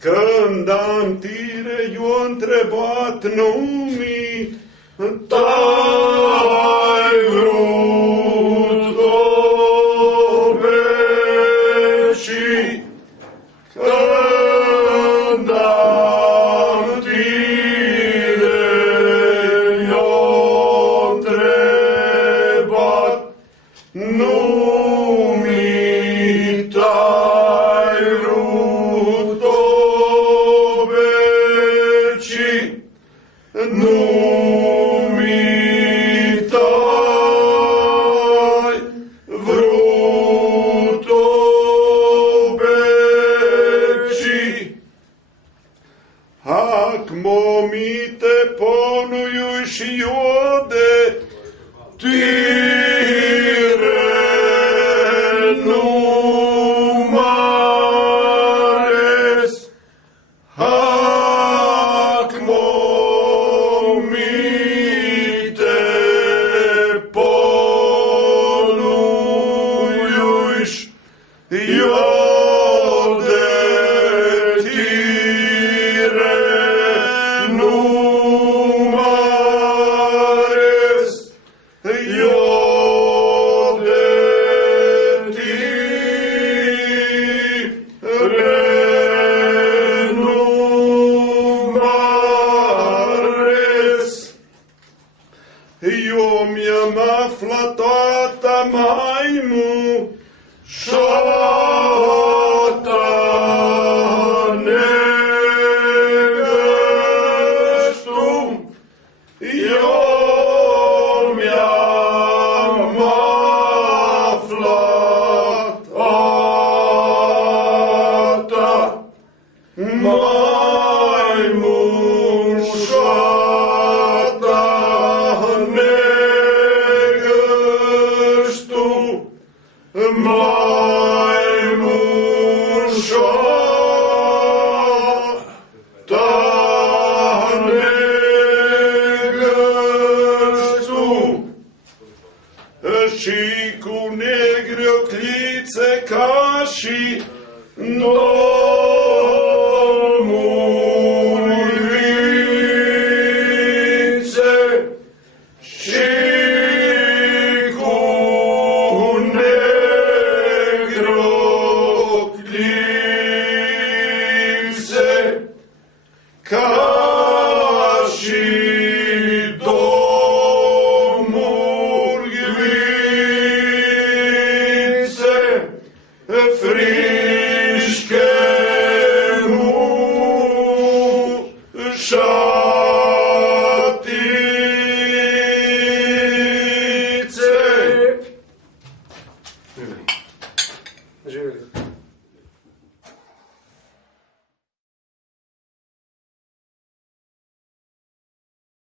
Când am tire eu întrebat numii, tai vrut obeci, când am tire eu întrebat numii, tai vrut obeci, numii tai vrut obeci. Ac momite ponuiu și iode, tire numares. Ac momite ponuiu și iode, tire numares, iode, tire numares. Eu mi-am aflat toată maimu, șota negăștum. Eu mi-am aflat toată maimu, șota negăștum. Maimun șota negăștum. Și cu negri oclițe ca și domul vițe, și cu negri oclițe ca și domul vițe, frișche nu și-a